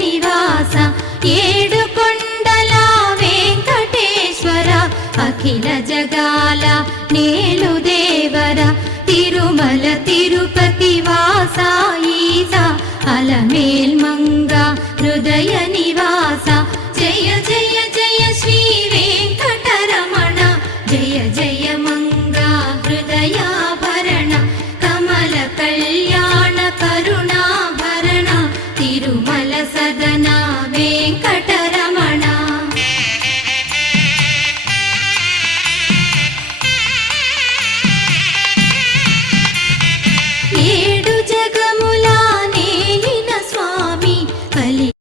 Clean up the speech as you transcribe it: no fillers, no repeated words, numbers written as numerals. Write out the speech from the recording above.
నివాస ఏడుకొండల వెంకటేశ్వర అఖిల జగాల నేలు దేవర తిరుమల తిరుపతి వాస ఈస అలమేల్ మంగ హృదయ నివాస జయ జయ జయ శ్రీ వెంకటరమణ జయ జయ మంగ హృదయాభరణ కమల కళ్యాణ కరుణాభరణ తిరుమల సదన